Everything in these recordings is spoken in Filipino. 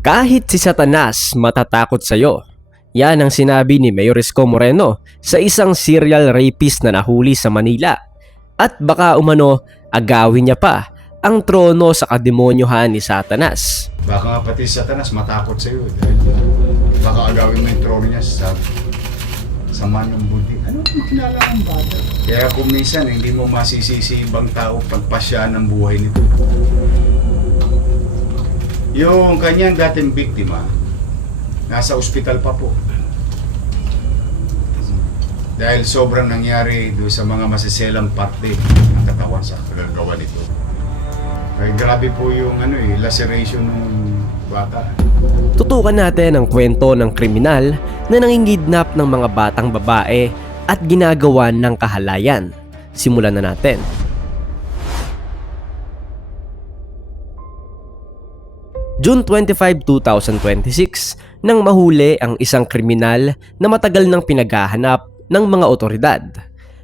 Kahit si Satanas matatakot sa'yo. Yan ang sinabi ni Mayor Isko Moreno sa isang serial rapist na nahuli sa Manila. At baka umano agawin niya pa ang trono sa kademonyohan ni Satanas. Baka nga pati si Satanas matakot sa'yo dahil baka agawin mo yung trono niya sa manyong buti. Ano ang makilala ng bata? Kaya kung minsan hindi mo masisisi ibang tao pagpasya ng buhay nito. Yung kanyang dating biktima, nasa ospital pa po. Dahil sobrang nangyari doon sa mga masiselang parte ng katawan sa kagagawa nito. Kaya grabe po yung laceration ng bata. Tutukan natin ang kwento ng kriminal na nangingidnap ng mga batang babae at ginagawa ng kahalayan. Simulan na natin. June 25, 2026 nang mahuli ang isang kriminal na matagal nang pinaghahanap ng mga otoridad.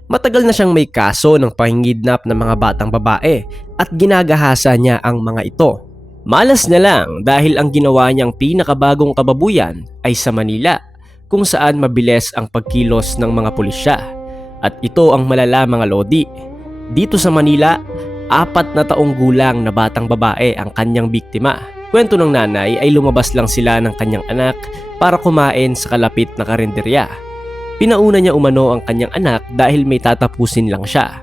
Matagal na siyang may kaso ng pangingidnap ng mga batang babae at ginagahasa niya ang mga ito. Malas na lang dahil ang ginawa niyang pinakabagong kababuyan ay sa Manila, kung saan mabilis ang pagkilos ng mga pulisya. At ito ang malala, mga lodi. Dito sa Manila, 4 na taong gulang na batang babae ang kanyang biktima. Kwento ng nanay ay lumabas lang sila ng kanyang anak para kumain sa kalapit na karinderya. Pinauna niya umano ang kanyang anak dahil may tatapusin lang siya.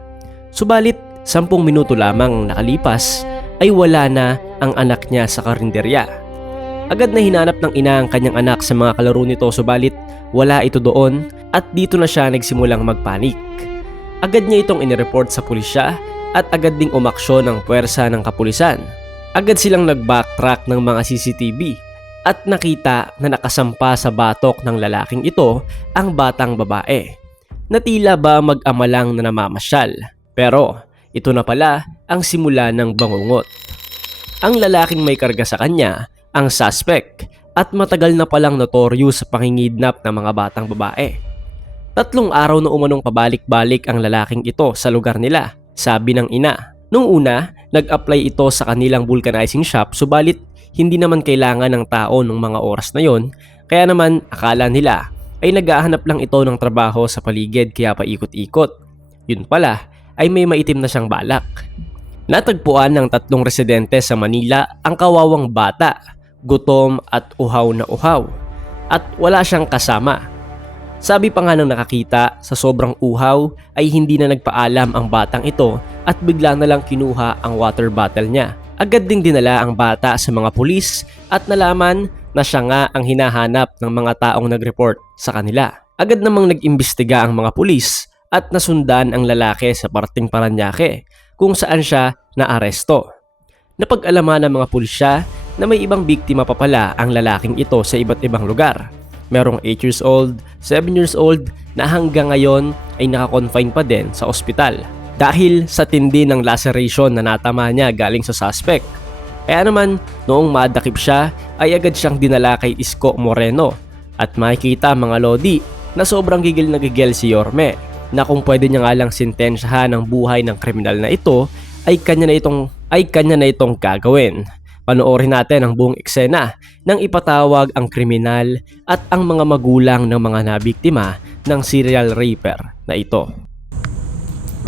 Subalit 10 minuto lamang nakalipas ay wala na ang anak niya sa karinderya. Agad na hinanap ng ina ang kanyang anak sa mga kalaro nito, subalit wala ito doon at dito na siya nagsimulang magpanik. Agad niya itong inireport sa pulisya at agad ding umaksyon ang puwersa ng kapulisan. Agad silang nag-backtrack ng mga CCTV at nakita na nakasampa sa batok ng lalaking ito ang batang babae, na tila ba mag-ama lang na namamasyal. Pero ito na pala ang simula ng bangungot. Ang lalaking may karga sa kanya ang suspect at matagal na palang notorious sa pangingidnap ng mga batang babae. 3 araw na umanong pabalik-balik ang lalaking ito sa lugar nila, sabi ng ina. Nung una, nag-apply ito sa kanilang vulcanizing shop, subalit hindi naman kailangan ng tao nung mga oras na yon, kaya naman akala nila ay naghahanap lang ito ng trabaho sa paligid kaya paikot-ikot. Yun pala ay may maitim na siyang balak. Natagpuan ng 3 residente sa Manila ang kawawang bata, gutom at uhaw na uhaw, at wala siyang kasama. Sabi pa nga ng nakakita, sa sobrang uhaw ay hindi na nagpaalam ang batang ito at bigla na lang kinuha ang water bottle niya. Agad ding dinala ang bata sa mga pulis at nalaman na siya nga ang hinahanap ng mga taong nag-report sa kanila. Agad namang nag-imbestiga ang mga pulis at nasundan ang lalaki sa parting Paranaque kung saan siya naaresto. Napag-alaman ng mga pulisya na may ibang biktima pa pala ang lalaking ito sa iba't ibang lugar. Merong 8 years old, 7 years old na hanggang ngayon ay nakakonfine pa din sa ospital dahil sa tindi ng laceration na natama niya galing sa suspect. Kaya naman, noong madakip siya ay agad siyang dinala kay Isko Moreno at makikita, mga lodi, na sobrang gigil na gigil si Yorme na kung pwede niya nga lang sintensyahan ang buhay ng kriminal na ito ay kanya na itong gagawin. Panoorin natin ang buong eksena nang ipatawag ang kriminal at ang mga magulang ng mga nabiktima ng serial raper na ito.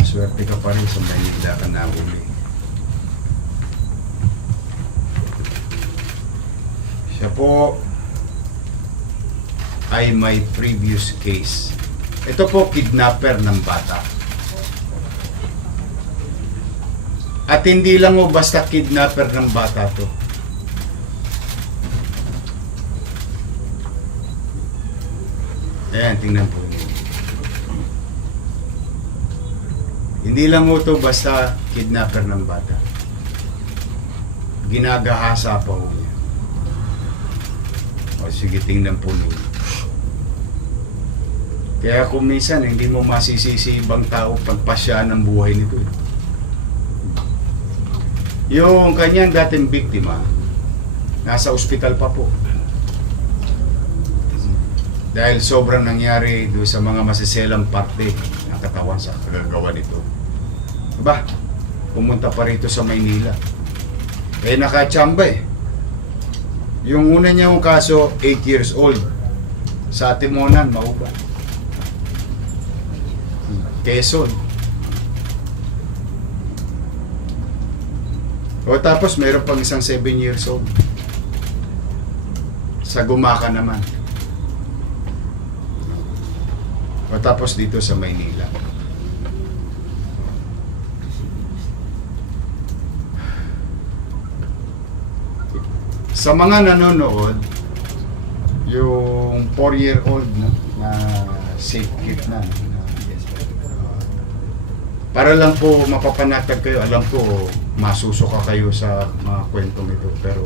Maswerte ka pa rin sa Manila ka nahuli. Siya po ay may previous case. Ito po kidnapper ng bata. At hindi lang o basta kidnapper ng bata to. Ayan, tingnan po. Hindi lang o to basta kidnapper ng bata. Ginagahasa pa ho niya. O sige, tingnan po ninyo. Kaya kung minsan hindi mo masisisi ibang tao pagpasya ng buhay nito. Yung kanyang dating biktima, nasa ospital pa po. Dahil sobrang nangyari doon sa mga masiselang parte ng katawan sa kagagawa nito. Diba? Pumunta pa rito sa Maynila. Eh nakachamba eh. Yung una niyang kaso, 8 years old. Sa Timonan, Mauba. Quezon. O tapos meron pang isang 7 years old. Sa Gumaca naman. O tapos dito sa Maynila. Sa mga nanonood, yung 4-year-old na safe kit na. Para lang po mapapanatag kayo, alam ko masusuka kayo sa mga kwentong ito. Pero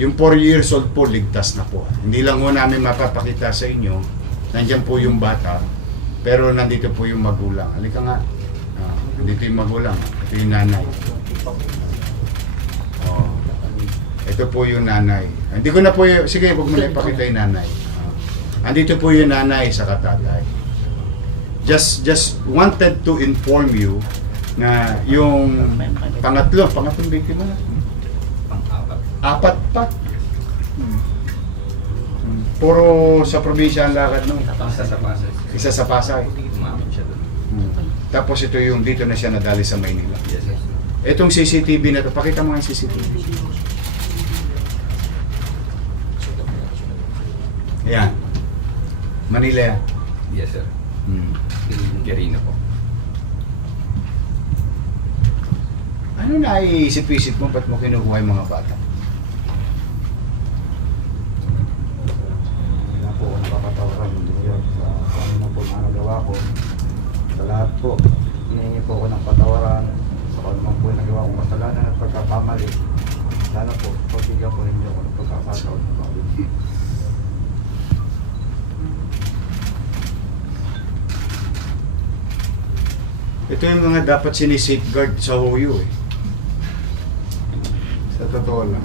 yung 4 years old po, ligtas na po. Hindi lang ho namin mapapakita sa inyo, nandiyan po yung bata, pero nandito po yung magulang. Halika nga, nandito yung magulang, ito yung nanay. Oh. Ito po yung nanay. Hindi ko na po yung, sige, huwag mo na ipakita yung nanay. Andito po yung nanay sa katatay. Just wanted to inform you na yung pangatlong biktima na. Apat pa. Puro sa probinsya ang lakad no. Isa sa Pasay. Tapos ito yung dito na siya nadali sa Maynila. Itong CCTV na to, pakita mo nga yung CCTV. Ayan. Manila yan. Yes, sir. Quirino po. Ano naiisip-isip mo? Ba't mo kinukuha yung mga bata? Kaya po ako nakakatawaran yun sa ano na po mga nagawa ko. Sa lahat po, hinihingi po ako ng patawaran sa kung ano man po yung nagawa kong kasalanan at pagkakamali. Sana po, pagbigyan po ninyo ako ng pagkakataon. Ito yung mga dapat sinisafeguard sa Hoyo eh. Sa totoo lang.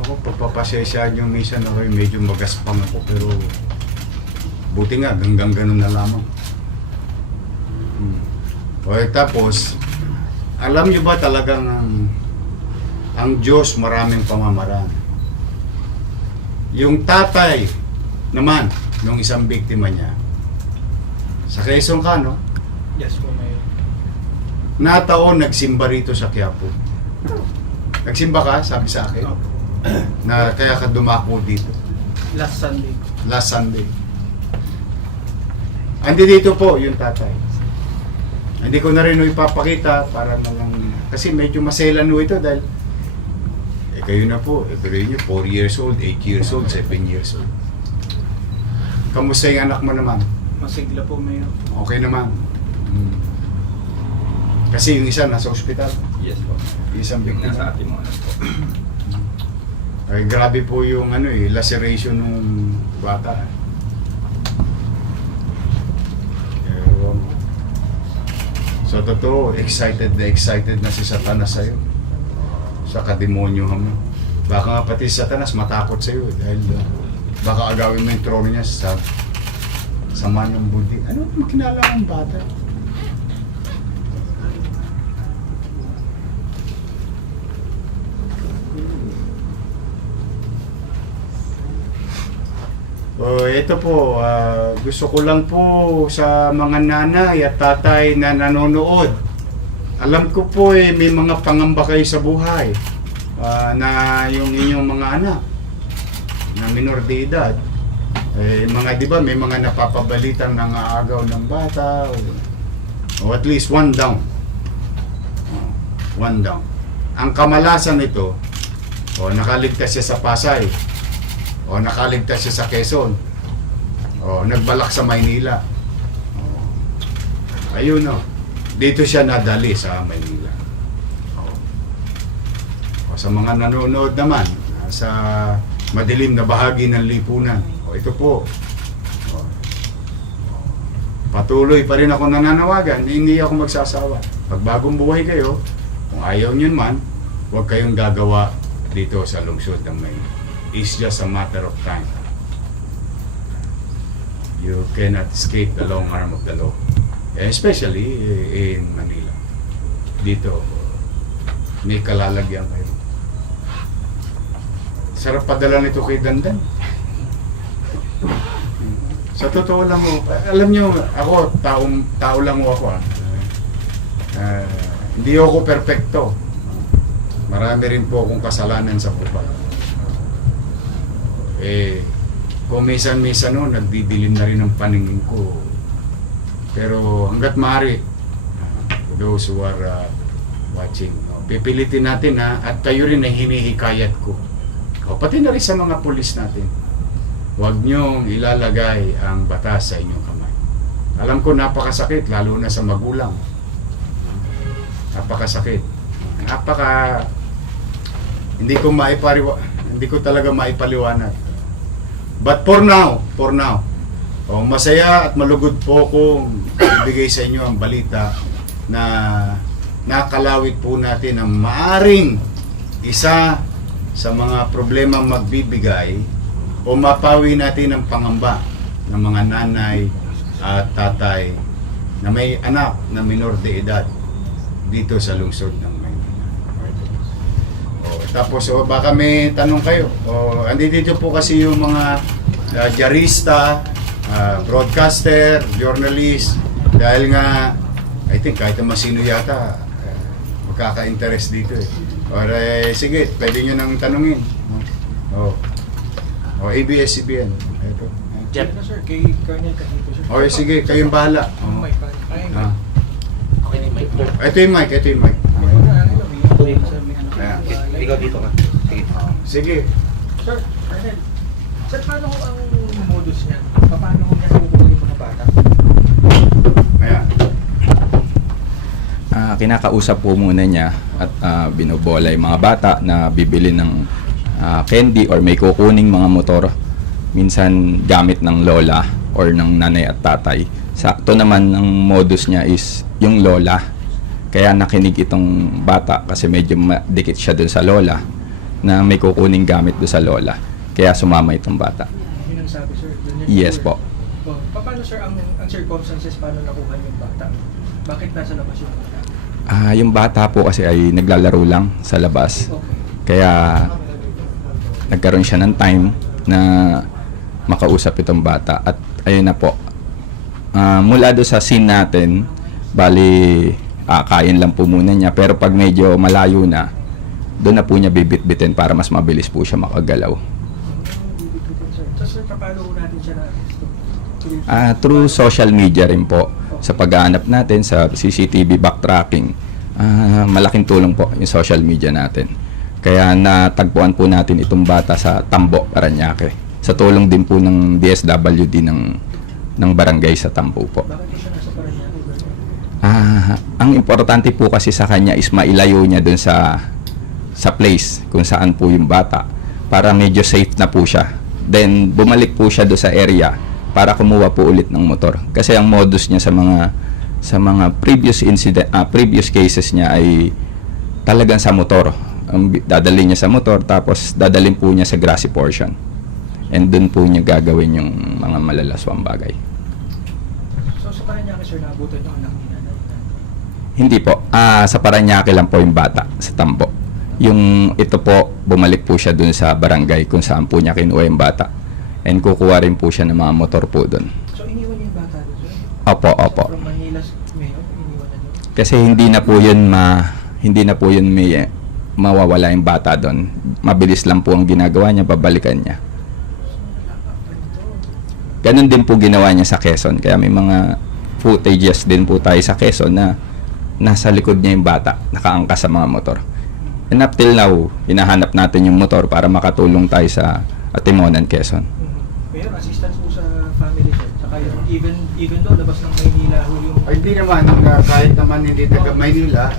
Ako, pagpapasensyahan yung minsan ako medyo magaspang ako pero buti nga, hanggang ganun na lamang. O tapos, alam nyo ba talagang ang Diyos maraming pamamaraan? Yung tatay naman, nung isang biktima niya, sa Quezon ka, no? Yes po, may Nataon nagsimba rito sa Quiapo. Nagsimba ka, sabi sa akin, na kaya ka dumako dito. last Sunday. Last Sunday. Andi dito po yung tatay. Hindi ko na rin ipapakita para nalang, kasi medyo maselan ho ito dahil kayo na po, pero yun 4 years old, 8 years old, 7 years old. Kamusta yung anak mo naman? Masigla po, Mayor. Okay naman. Kasi yung isa nasa ospital, Yes po. yung isang Yung biktima. nasa Atimonan po. Ay, grabe po yung laceration ng bata. Ewan mo. So, totoo, excited na si Satanas sa'yo. Sa kademonyo mo. Baka nga pati si Satanas matakot sa'yo dahil baka agawin mo yung trono niya sa manyong buti. Ano makinala ang bata? Ito po, gusto ko lang po sa mga nanay at tatay na nanonood. Alam ko po may mga pangamba kayo sa buhay na yung inyong mga anak na minor de edad. Mga di ba may mga napapabalitang nangaagaw ng bata o at least one down. One down. Ang kamalasan nito, nakaligtas siya sa Pasay. O nakaligtas siya sa Quezon. O nagbalak sa Maynila. Ayun o. Dito siya nadali sa Maynila. O sa mga nanonood naman sa madilim na bahagi ng lipunan. O ito po. O, patuloy pa rin ako nananawagan. Hindi ako magsasawa. Pag bagong buhay kayo, kung ayaw nyo man, huwag kayong gagawa dito sa lungsod ng Maynila. It's just a matter of time. You cannot escape the long arm of the law. Especially in Manila. Dito, may kalalagyan kayo. Sarap padala nito kay Dandan. Sa totoo lang mo, alam nyo, ako, tao lang mo ako. Hindi ako perpekto. Marami rin po akong kasalanan sa buhay. Kung minsan-minsan no, nagdidilim na rin ang paningin ko. Pero hanggat maaari, those who are watching, pipilitin natin at kayo rin ay hinihikayat ko. Pati na rin sa mga pulis natin. Huwag niyong ilalagay ang batas sa inyong kamay. Alam ko napakasakit, lalo na sa magulang. Napakasakit. Hindi ko talaga maipaliwanag. But for now, masaya at malugod po kung ibigay sa inyo ang balita na nakalawit po natin ang maaring isa sa mga problemang magbibigay o mapawi natin ang pangamba ng mga nanay at tatay na may anak na minor de edad dito sa lungsod ng Maynila. Tapos baka may tanong kayo. Andito po kasi yung mga diarista, broadcaster, journalist, dahil nga I think kahit naman sino yata magkaka-interest dito sige, pwede nyo nang tanungin. ABS-CBN. Ito. Jeff. Sir, kay Colonel Cahito, sir. Sige, kayong bahala. Oh my God. Okay na yung mic mo. Ito yung mic. Ikaw dito ka. Sige. Sige. Sir, Colonel. Sir, paano ang modus niya? Paano niya kukunin mga bata? Ayan. Kinakausap po muna niya at binobola yung mga bata na bibili ng candy or may kukuning mga motor, minsan gamit ng lola or ng nanay at tatay. Sakto naman ang modus niya is yung lola. Kaya nakinig itong bata kasi medyo dikit siya dun sa lola na may kukuning gamit dun sa lola. Kaya sumama itong bata. Yun ang sabi, sir. Yes po. Paano, sir, ang circumstances paano nakuha yung bata? Bakit nasa labas yung bata? Yung bata po kasi ay naglalaro lang sa labas. Okay. Kaya nagkaroon siya ng time na makausap itong bata at ayun na po. Mula doon sa scene natin, bali kain lang po muna niya, pero pag medyo malayo na, doon na po niya bibit-bitin para mas mabilis po siya makagalaw. So, sir, paano natin siya na-arresto? Through social media rin po, sa paghahanap natin sa CCTV backtracking, malaking tulong po yung social media natin. Kaya natagpuan po natin itong bata sa Tambo, Parañaque. Sa tulong din po ng DSWD ng barangay sa Tambo po. Bakit siya nasa Parañaque? Ang importante po kasi sa kanya is mailayo niya dun sa place kung saan po yung bata para medyo safe na po siya. Then bumalik po siya do sa area para kumuha po ulit ng motor. Kasi ang modus niya sa mga previous cases niya ay talagang sa motor. Dadalhin niya sa motor tapos dadalhin po niya sa grassy portion. And doon po niya gagawin yung mga malalaswang bagay. So, sa Parañaque, sir, naabutan yung anak ni nanay? Hindi po. Sa Parañaque lang po yung bata, sa Tambo. Yung ito po, bumalik po siya dun sa barangay kung saan po niya kinuha yung bata. And kukuha rin po siya ng mga motor po dun. So, iniwan niya yung bata doon, sir? Opo. From Manila, Mayor, iniwan na doon? Kasi hindi na po yun may mawawala yung bata doon. Mabilis lang po ang ginagawa niya, babalikan niya. Ganon din po ginawa niya sa Quezon. Kaya may mga footages din po tayo sa Quezon na nasa likod niya yung bata, nakaangkas sa mga motor. And up till now, hinahanap natin yung motor para makatulong tayo sa Atimonan, Quezon. Mayor, assistance po sa family, sir. Saka yung even though labas ng Maynila ho yung... Ay, hindi naman, kahit naman hindi taga Maynila,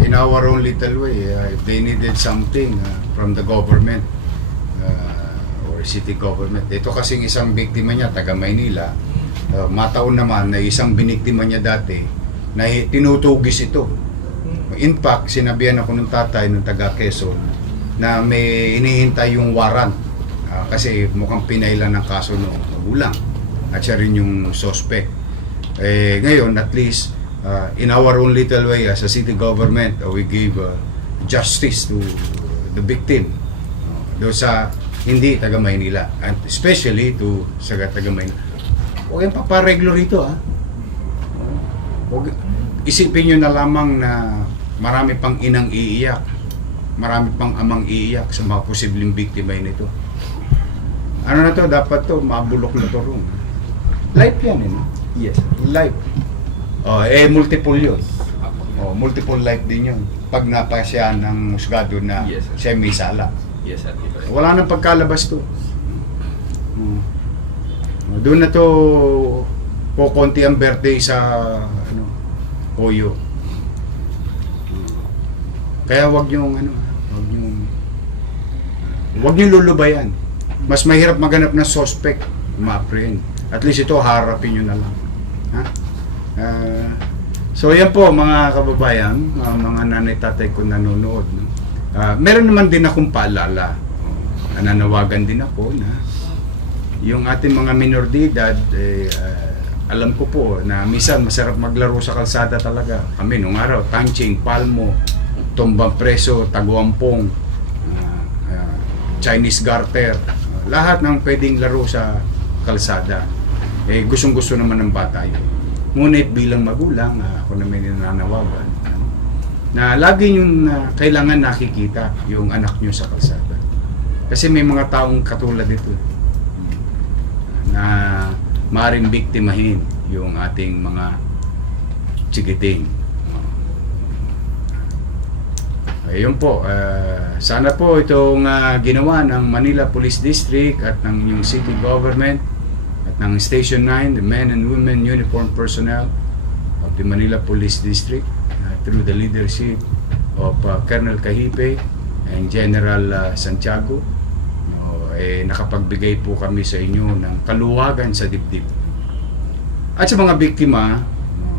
in our own little way, if they needed something from the government or city government. Ito kasing isang biktima niya, taga Maynila, mataon naman na isang biniktima niya dati na tinutugis ito. In fact, sinabihan ako ng tatay ng taga Quezon na may inihintay yung warrant kasi mukhang pinailan ng kaso ng magulang at siya rin yung suspect. Ngayon, at least in our own little way as a city government, we give justice to the victim. do sa hindi taga Maynila, and especially to sa taga Maynila. Huwag yung papareglo rito, ha. Huwag, isipin nyo na lamang na marami pang inang iiyak, marami pang amang iiyak sa mga posibleng biktima nito. Ano na to, dapat to, mabulok na to room. Life yan, eh, no? Yes. Life. Multiple yun. Multiple life din yun. Pag napasya ng husgado na Yes, sir. siya may sala. Yes, sir. Wala nang pagkalabas to. Doon na to kukunti ang birthday sa Hoyo. Kaya wag niyong wag niyong lulubayan. Mas mahirap maghanap ng suspect, ma-apprehend. At least ito harapin niyo na lang. Ha? So yan po mga kababayan, mga nanay tatay ko nanonood, no? Meron naman din akong paalala. Nananawagan din ako na yung ating mga minor de edad, alam ko po na minsan masarap maglaro sa kalsada talaga. Kami nung araw, Tanching, Palmo, Tumbang Preso, Taguampong, Chinese Garter, lahat ng pwedeng laro sa kalsada. Gustong-gusto naman ng bata yun. Ngunit bilang magulang, ako na may nananawagan, na lagi yung kailangan nakikita yung anak nyo sa kalsada. Kasi may mga taong katulad ito na maaaring biktimahin yung ating mga chikiting. Ayun po, sana po itong ginawa ng Manila Police District at ng yung city government at ng Station 9, the men and women uniformed personnel of the Manila Police District through the leadership of Colonel Cahipe and General Santiago, nakapagbigay po kami sa inyo ng kaluwagan sa dibdib. At sa mga biktima,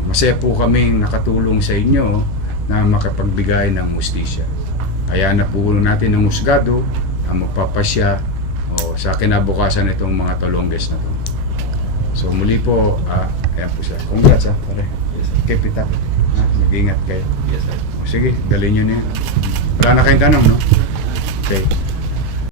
masaya po kaming nakatulong sa inyo na makapagbigay ng hustisya. Kaya na po natin ng husgado ang magpapasya sa kinabukasan itong mga Tolonges na to. So muli po, ayan po siya. Congrats, pare. Keep it up. Mag-ingat kayo. Yes, sir. Sige, dalhin nyo na yan. Wala na kayong tanong, no? Okay.